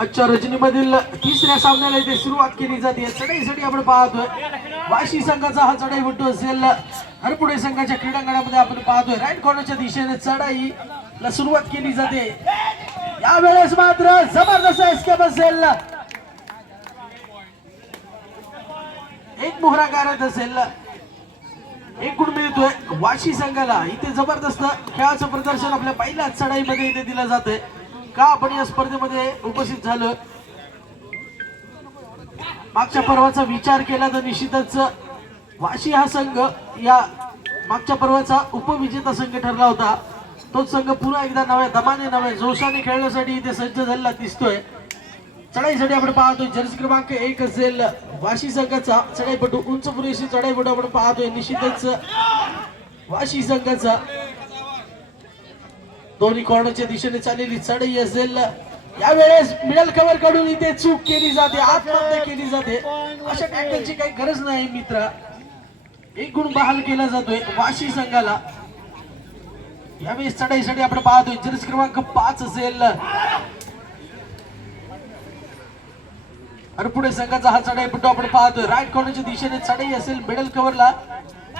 आजच्या रजनीमधील तिसऱ्या सामन्याला इथे सुरुवात केली जाते. चढाईसाठी आपण पाहतोय वाशी संघाचा हा चढाई बट्टू असेल. हरपुडे संघाच्या क्रीडांगणामध्ये आपण पाहतोय राईट कॉर्नरच्या दिशेने चढाईला सुरुवात केली जाते. यावेळेस मात्र जबरदस्त एस्केप असेल. एक मोहरा गारत असेल. एक गुण मिळतोय वाशी संघाला इथे जबरदस्त खेळाचं प्रदर्शन आपल्या पहिल्याच चढाईमध्ये इथे दिलं जातंय. का आपण या स्पर्धेमध्ये उपस्थित झालं? मागच्या पर्वाचा विचार केला तर निश्चितच वाशी हा संघ या मागच्या पर्वाचा उपविजेता संघ ठरला होता. तोच संघ पुन्हा एकदा नव्या दमाने नव्या जोशाने खेळण्यासाठी इथे सज्ज झालेला दिसतोय. चढाईसाठी आपण पाहतोय जर्सी क्रमांक एक असेल वाशी संघाचा चढाईपटू उंच पुरेशी चढाईपटू आपण पाहतोय. निश्चितच वाशी संघाचा दोन्ही कॉर्नरच्या दिशेने चाललेली चढाई असेल. यावेळेस मिडल कव्हरकडून इथे चूक केली जाते आत्महत्या केली जाते. अशा टॅकलची काही गरज नाही मित्र. एक गुण बहाल केला जातोय वाशी संघाला. यावेळेस चढाईसाठी आपण पाहतोय जर्सी क्रमांक पाच असेल. पुढे संघाचा हा चढाईपट्टू आपण पाहतोय. राईट कॉर्नरच्या दिशेने चढाई असेल मिडल कव्हरला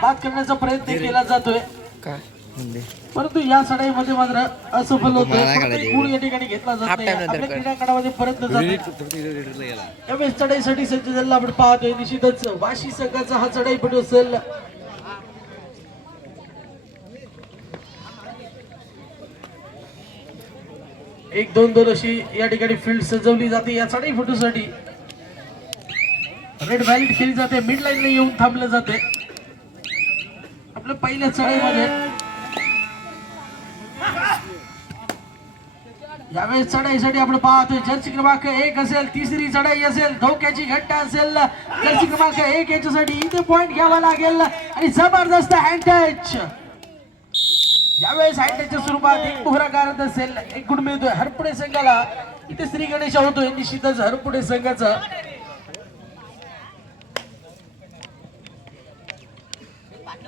बाद करण्याचा प्रयत्न केला जातोय. काय? परंतु या चढाईमध्ये मात्र असफल. एक गुण या ठिकाणी घेतला जात नाही. आपल्या परत जाते चढाईसाठी सज्ज झालेला आपण पाहतोय. निश्चितच वाशी संघाचा हा चढाईपटू असेल. एक दोन दोन अशी या ठिकाणी फील्ड सजवली जाते. या चढाई फोटोसाठी रेड व्हॅलिट केली जाते. मिड लाईनला येऊन थांबलं जाते. आपल्या पहिल्या चढाईमध्ये यावेळेस चढाईसाठी आपण पाहतोय जर्सी क्रमांक एक असेल तिसरी चढाई असेल धोक्याची घट्टा असेल. जर्सी क्रमांक एक याच्यासाठी इथे पॉइंट घ्यावा लागेल आणि जबरदस्त हँड टच यावेळेस हँड टचच्या स्वरूपात एक पोहरा गारत असेल एक गुण मिळतोय हरपुडे संघाला. इथे श्री गणेश होतोय निश्चितच हरपुडे संघाचा.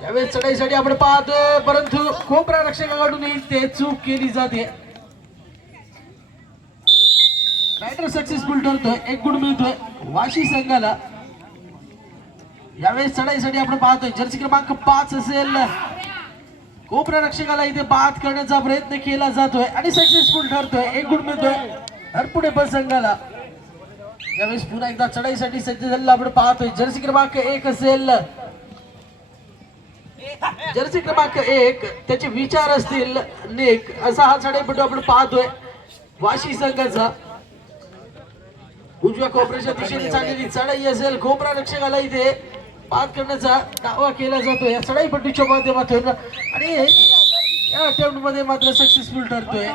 यावेळेस चढाईसाठी आपण पाहतोय परंतु कोपरा रक्षकाकडून ते चूक केली जाते. मात्र सक्सेसफुल ठरतोय. एक गुण मिळतोय. वाशी संघाला यावेळेस चढाईसाठी आपण पाहतोय. जर्सी क्रमांक पाच असेल. कोपऱ्या रक्षकाला इथे बाद करण्याचा प्रयत्न केला जातोय आणि सक्सेसफुल ठरतोय. एक गुण मिळतोय. हरपुडे बस संघाला. यावेळेस पुन्हा एकदा चढाईसाठी सज्ज झालेला आपण पाहतोय. जर्सी क्रमांक एक असेल. जर्सी क्रमांक एक त्याचे विचार असतील नेक असा हा चढाईपटू आपण पाहतोय. वाशी संघाचा. उजव्या कोपऱ्याच्या दिशेने चाललेली चढाई असेल. कोपरा रक्षकाला इथे पार करण्याचा दावा केला जातो. या चढाईपट्टीच्या माध्यमातून आणि या अटेम्प्टमध्ये मात्र सक्सेसफुल ठरतोय.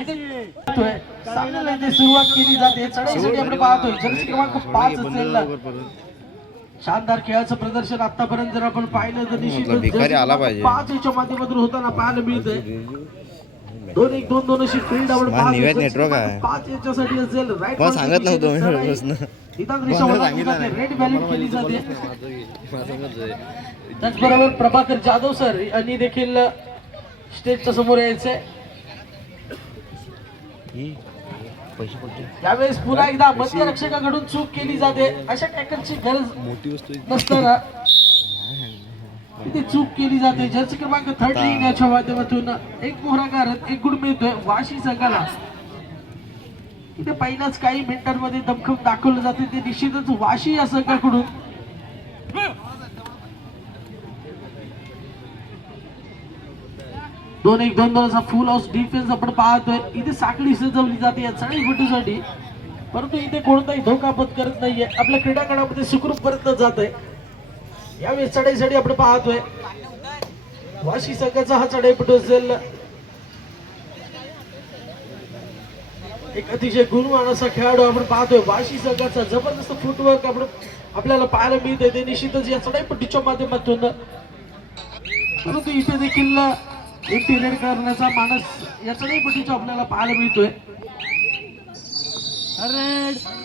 इथे सुरुवात केली जाते. चढाईसाठी आपण पाहतोय. जर्सी क्रमांक पाच असेल. शानदार खेळाचं प्रदर्शन आतापर्यंत जर आपण पाहिलं तर पाहिजे. पाच याच्या माध्यमातून होताना पाहायला मिळतंय. दोन एक दोन दोन अशी फील्ड आहे. पाच याच्यासाठी असेल राईट सांगत नव्हतं सांगितलं. रेड व्हॅल्यू केली जाते. त्याचबरोबर प्रभाकर जाधव सर यांनी देखील स्टेजच्या समोर यायचंय. पैसे पडले यावेळेस पुन्हा एकदा मध्यरक्षकाकडून चूक केली जाते. अशा टॅकलची गरज नसताना इथे चूक केली जाते. जर्सी क्रमांक थर्टीन याच्या माध्यमातून एक मोहरा गारत एक गुण मिळतोय वाशी संघाला. इथे पहिल्याच काही मिनिटांमध्ये दमखम दाखवलं जाते. ते निश्चितच वाशी या संघाकडून. दोन एक दोन दोन असा फुल हाऊस डिफेन्स आपण पाहतोय. इथे साखळी सजवली जाते या चढाईपटूसाठी परंतु इथे कोणताही धोका पत्करत नाहीये. आपल्या क्रीडांगणामध्ये सुखरूप परत जात आहे यावेळेस चढाईसाठी आपण पाहतोय. वाशी संघाचा हा चढाईपटू असेल. एक अतिशय गुणवान असा खेळाडू आपण पाहतोय. वाशी संघाचा जबरदस्त फुटवर्क आपण आपल्याला पाहायला मिळतंय. ते निश्चितच या चढाईपट्टीच्या माध्यमातून परंतु इथे देखील इंटिरियर करण्याचा माणस या चढाईपट्टीचा आपल्याला पाहायला मिळतोय. अरे!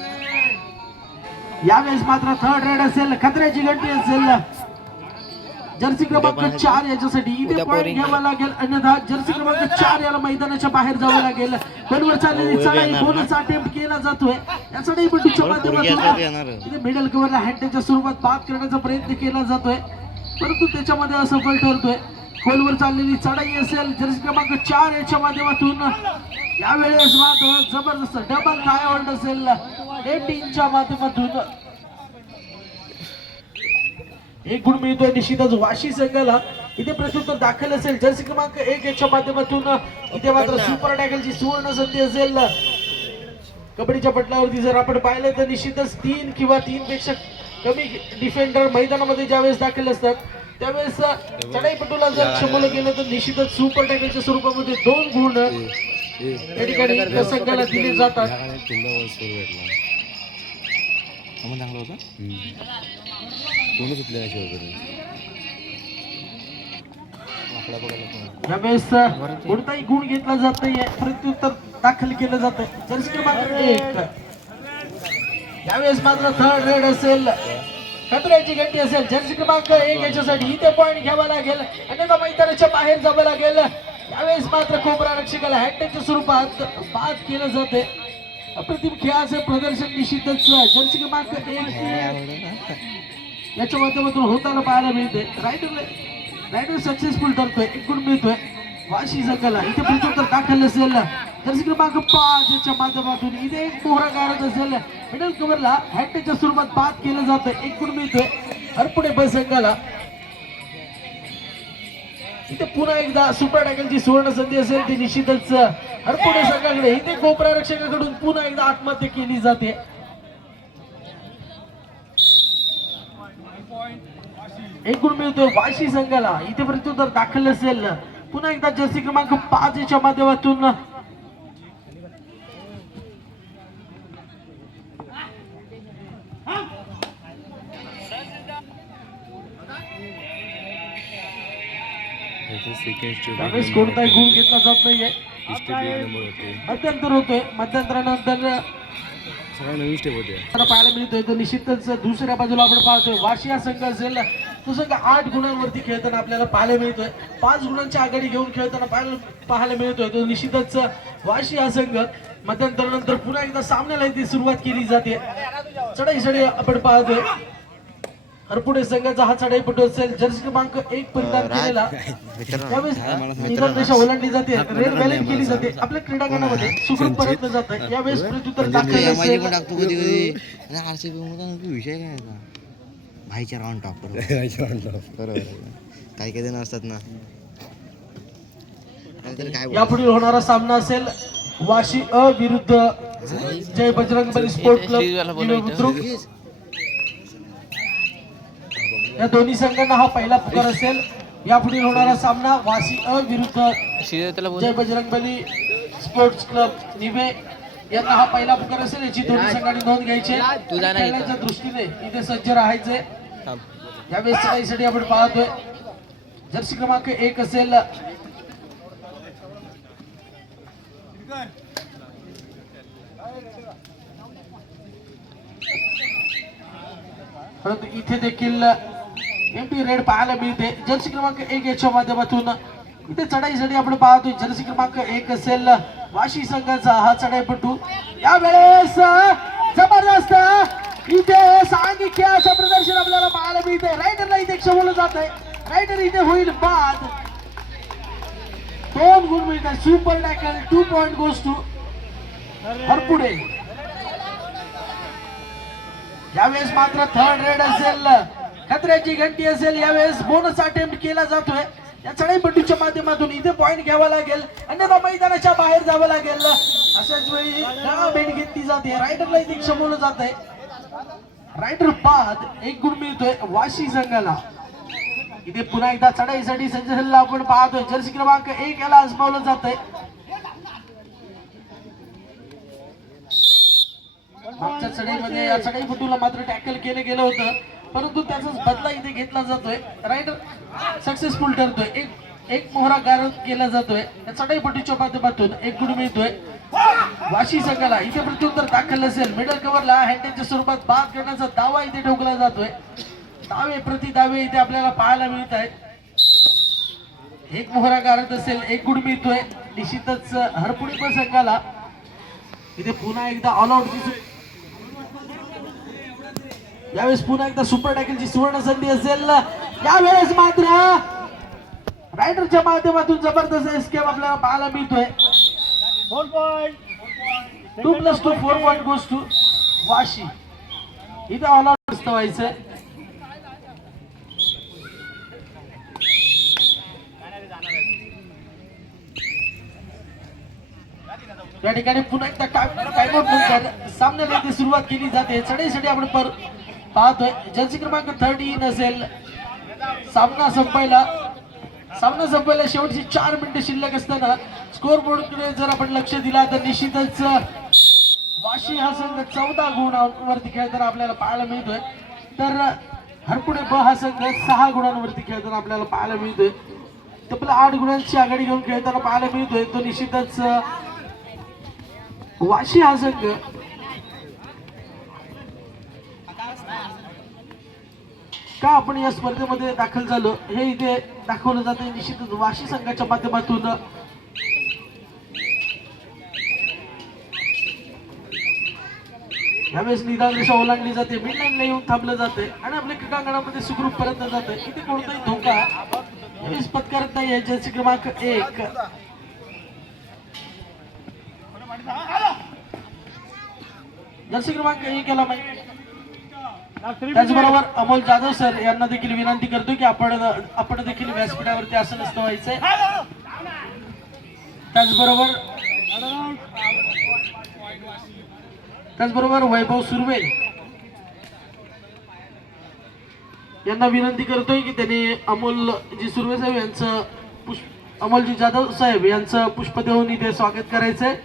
यावेळेस मात्र थर्ड रेड असेल खत्र्याची घंटी असेल. जर्सी क्रमांक चार याच्यासाठी इथे पॉईंट घ्यावा लागेल. अन्यथा जर्सी क्रमांक चार याला मैदानाच्या बाहेर जावं लागेल. बनवर चाललेली चढाई? बोनस अटेम्प्ट केला जातोय. या चढाई बंडूच्या बरं, पोरगी असल्यावर माध्यमातून. इथे मिडल कव्हरला हँडच्या स्वरूपात बाद करण्याचा प्रयत्न केला जातोय. परंतु त्याच्यामध्ये असफल ठरतोय. खोलवर चाललेली चढाई असेल जर्सी क्रमांक चार याच्या माध्यमातून. यावेळेस मात्र जबरदस्त डबल काय असेल. टीमच्या माध्यमातून. एक गुण मिळतोय निश्चितच. वाशी संघाला इथे प्रत्युत्तर दाखल असेल. जर्सी क्रमांक एक याच्या माध्यमातून. इथे मात्र सुपर टॅकलची सुवर्ण संधी असेल. कबड्डीच्या पटलावरती जर आपण पाहिलं तर निश्चितच तीन किंवा तीन पेक्षा कमी डिफेंडर मैदानामध्ये ज्यावेळेस दाखल असतात त्यावेळेस चढाईपटूला जर क्षमलं गेलं तर निश्चितच सुपर टॅकलच्या स्वरूपामध्ये दोन गुण या ठिकाणी त्या संघाला दिले जातात. मग चांगलं होतं? कोणच उठले शिवकडे आपला बघायला कोण यावेळेस कोणताही गुण घेतला जात नाहीये. प्रत्युत्तर दाखल केलं जात. जर्सी क्रमांक एक. यावेळेस मात्र थर्ड रेड असेल. खतऱ्याची घंटी असेल. जर्सी क्रमांक एक याच्यासाठी इथे पॉईंट घ्यावा लागेल. अन्यथा मैदानाच्या बाहेर जावं लागेल. यावेळेस मात्र कोबरा रक्षकाला हॅटच्या स्वरूपात बाद केलं जाते. अप्रतिम खेळाचं प्रदर्शन निश्चितच जर्सी क्रमांक एक याच्या माध्यमातून होताना पाहायला मिळते रायडर रायडर सक्सेसफुल ठरतोय एक गुण मिळतोय. वाशी संघाला इथे प्रत्युत्तर दाखल असेल जर्सी क्रमांक पाच याच्या माध्यमातून इथे एक मोहरा गारत असेल मिडल कव्हरला हॅटच्या स्वरूपात बाद केलं जातं एक गुण मिळतोय. अर्पणे बस संघाला इथे पुन्हा एकदा सुपर टॅकलची सुवर्ण संधी असेल ती निश्चितच हरपुडे संघाकडे इथे कोपरा रक्षकाकडून पुन्हा एकदा आत्महत्या केली जाते. एक गुण मिळतोय वाशी संघाला. इथे प्रत्युत्तर दाखल असेल पुन्हा एकदा जर्सी क्रमांक पाच याच्या माध्यमातून त्यावेळेस कोणताही गुण घेतला जात नाहीये. मध्यंतर होतोय. मध्यंतरानंतर पाहायला मिळतोय तर निश्चितच दुसऱ्या बाजूला आपण पाहतोय. वाशी हा संघ असेल तो संघ आठ गुणांवरती खेळताना आपल्याला पाहायला मिळतोय. पाच गुणांची आघाडी घेऊन खेळताना पाहायला पाहायला मिळतोय. तो निश्चितच वाशी हा संघ मध्यंतरानंतर पुन्हा एकदा सामन्याला सुरुवात केली जाते. चढाई चढाई आपण पाहतोय. हरपुडे संघाचा हा चढाईपटू असेल जर्सी क्रमांक एक परिधान केलेला त्यावेळेस ओलांडली जाते रेड बॅलेन्स केली जाते आपल्या क्रीडांगणामध्ये सुखरूप परतलं जातं यावेळेस प्रत्युत्तर दाखल विषय काय? भाईच्या राऊंड टॉप बरोबर काही काही जण असतात ना? यापुढील होणारा सामना असेल वाशी अ विरुद्ध जय बजरंग बली स्पोर्ट क्लब बुद्रुक या दोन्ही संघांना हा पहिला पुकार असेल. यापुढील होणारा सामना वाशी अ विरुद्ध जय बजरंग बली स्पोर्ट्स क्लब निवे. यांना हा पहिला पुकार असेल. याची दोन्ही संघांनी नोंद घ्यायची. खेळण्याच्या दृष्टीने इथे सज्ज राहायचे. यावेळेस चढाईसाठी आपण पाहतोय. जर्सी क्रमांक एक असेल. परंतु इथे देखील एमपी रेड पाहायला मिळते. जर्सी क्रमांक एक याच्या माध्यमातून इथे चढाईसाठी आपण पाहतोय. जर्सी क्रमांक एक असेल वाशी संघाचा हा चढाईपटू. यावेळेस जबरदस्त इथे सांघिक खेळाचं प्रदर्शन आपल्याला पाहायला मिळते रायडरला इथे क्षमवलं जात आहे रायडर इथे होईल बाद. दोन गुण मिळतात. Super tackle two point goes to Harpude. यावेळेस मात्र थर्ड रेड असेल. खतऱ्याची घंटी असेल यावेळेस बोनस अटेम्प्ट केला जातोय. या चढाईपट्टीच्या माध्यमातून इथे पॉईंट घ्यावा लागेल. अन्यथा मैदानाच्या बाहेर जावं लागेल. अशाच वेळी डावा भेट घेतली जाते. रायडरला इथे क्षमवलं जात आहे रायडर बाद एक गुण मिळतोय. वाशी संघाला. इथे पुन्हा एकदा चढाईसाठी सज्ज आपण पाहतोय. जर्सी क्रमांक एक याला आजमावलं जात आहे मागच्या चढाईमध्ये या चढाईपटूला मात्र टॅकल केलं गेलं होतं. परंतु त्याचाच बदला इथे घेतला जातोय. रायडर सक्सेसफुल ठरतोय. एक एक मोहरा गारद केला जातोय. या चढाईपटूच्या माध्यमातून एक गुण मिळतोय. वाशी संघाला इथे प्रत्युत्तर दाखल असेल. मिडल कव्हरला हँडच्या स्वरूपात बाद करण्याचा दावा इथे ठोकला जातोय. दावे प्रति दावे इथे आपल्याला पाहायला मिळत आहेत. एक मोहरा गारद असेल एक गुण मिळतोय. निश्चितच हरपुडी संघाला इथे पुन्हा एकदा ऑल आउटची यावेळेस पुन्हा एकदा सुपर टॅकलची सुवर्ण संधी असेल. यावेळेस मात्र रायडरच्या माध्यमातून जबरदस्त एस्केप आपल्याला पाहायला मिळतोय. Two plus two four point goes to Vashi इथे ऑल आउट व्हायचंय या ठिकाणी पुन्हा एकदा सामन्याला सुरुवात केली जाते. चढाईसाठी आपण पर पाहतोय. जर्सी क्रमांक थर्टी नसेल सामना संपायला. सामना संपायला शेवटची चार मिनिटं शिल्लक असताना स्कोर बोर्डकडे जर आपण लक्ष दिला तर निश्चितच वाशी हा संघ चौदा गुणांवरती खेळताना आपल्याला पाहायला मिळतोय. तर हरपुडे ब हा संघ सहा गुणांवरती खेळताना आपल्याला पाहायला मिळतोय. तब्बल आठ गुणांची आघाडी घेऊन खेळताना पाहायला मिळतोय. तो निश्चितच वाशी हा संघ का आपण या स्पर्धेमध्ये दाखल झालो? हे इथे दाखवलं जाते निश्चितच वाशी संघाच्या माध्यमातून. यावेळेस निदान रेषा ओलांडली जाते. मिड लाईनला येऊन थांबलं जाते आणि आपल्या क्रीडांगणामध्ये सुखरूप पर्यंत जाते इथे कोणताही धोका यावेळेस पत्करत नाही जर्सी क्रमांक एक. जर्सी क्रमांक एक याला माहिती त्याचबरोबर अमोल जाधव सर यांना देखील विनंती करतो की आपण आपण देखील व्यासपीठावरती आसनस्थ व्हायचंय. त्याचबरोबर त्याचबरोबर वैभव सुर्वे यांना विनंती करतोय की त्यांनी अमोल जी सुर्वे साहेब यांचं पुष्प अमोलजी जाधव साहेब यांचं पुष्प देऊन इथे स्वागत करायचंय.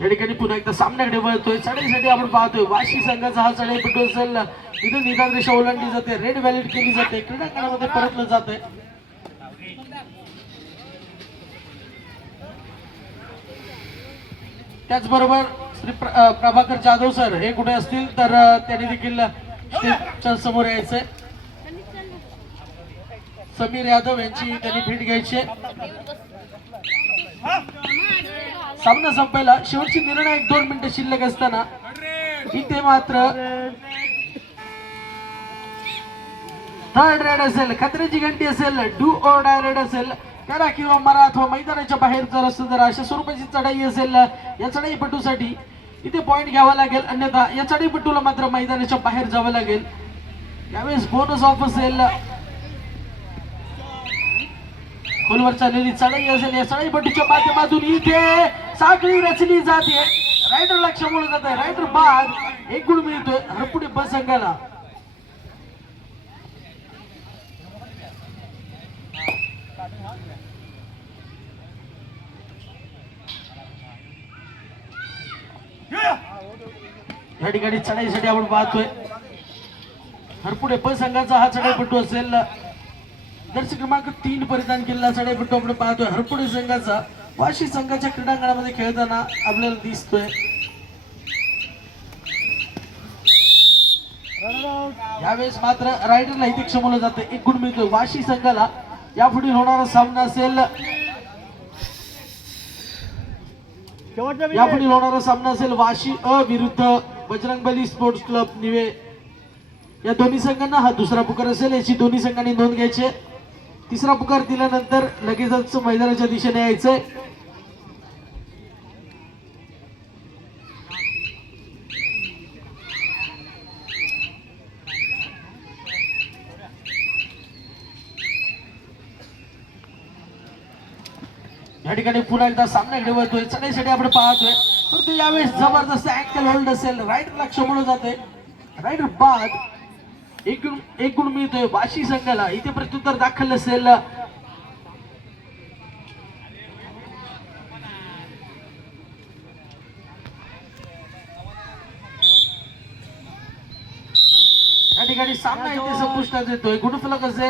या ठिकाणी पुन्हा एकदा सामन्याकडे वळतोय. चढाईसाठी आपण पाहतोय वाशी संघाचा हा चढाईपटू असेल इथे निदान रेषा ओलांडली जाते रेड व्हॅलिड केली जाते क्रीडांगणामध्ये परतलं जाते त्याचबरोबर श्री प्रभाकर जाधव सर हे कुठे असतील तर त्यांनी देखील स्टेजच्या समोर यायचंय. समीर यादव यांची त्यांनी भेट घ्यायची सामना संपायला शेवटची निर्णायक दोन मिनिटं शिल्लक असताना इथे मात्र थर्ड रेड असेल खतऱ्याची घंटी असेल डू और डाय रेड असेल करा किंवा मरा अथवा मैदानाच्या बाहेर जर असं जर अशा स्वरूपाची चढाई असेल. या चढाईपटूसाठी इथे पॉईंट घ्यावा लागेल अन्यथा या चढाईपटूला मात्र मैदानाच्या बाहेर जावं लागेल. यावेळेस बोनस ऑफ असेल. खोलवर चाललेली चढाई असेल. या चढाईपटूच्या माध्यमातून इथे साखळी रचली जाते. रायडर लक्षामुळे जात आहे. रायडर बाद एक गुण मिळतोय. हरपुडे बस संघाला. या ठिकाणी चढाईसाठी आपण पाहतोय. हरपुडे प संघाचा हा चढाईपट्टू असेल. दर्शक क्रमांक तीन परिधान केलेला चढाईपट्टू आपण पाहतोय. हरपुडे संघाचा वाशी संघाच्या क्रीडांगणामध्ये खेळताना आपल्याला दिसतोय. यावेळेस मात्र रायडरला इथे क्षमवलं जातं. एक गुण मिळतोय. वाशी संघाला यापुढील होणारा सामना असेल. यापुढील होणारा सामना असेल वाशी अ विरुद्ध बजरंगबली स्पोर्ट्स क्लब निवे. या दोन्ही संघांना हा दुसरा पुकार असेल. याची दोन्ही संघांनी नोंद घ्यायची तिसरा पुकार दिल्यानंतर लगेचच मैदानाच्या दिशेने यायचंय. या ठिकाणी पुन्हा एकदा सामन्याकडे वळतोय चढाईसाठी आपण पाहतोय. परंतु यावेळेस जबरदस्त अँकल होल्ड असेल. राईट लक्ष म्हणून जाते राईट बाद एक गुण एक गुण मिळतोय वाशी संघाला. इथे प्रत्युत्तर दाखल असेल. या ठिकाणी सामना इथे संपुष्टात येतोय. गुणफलक असेल.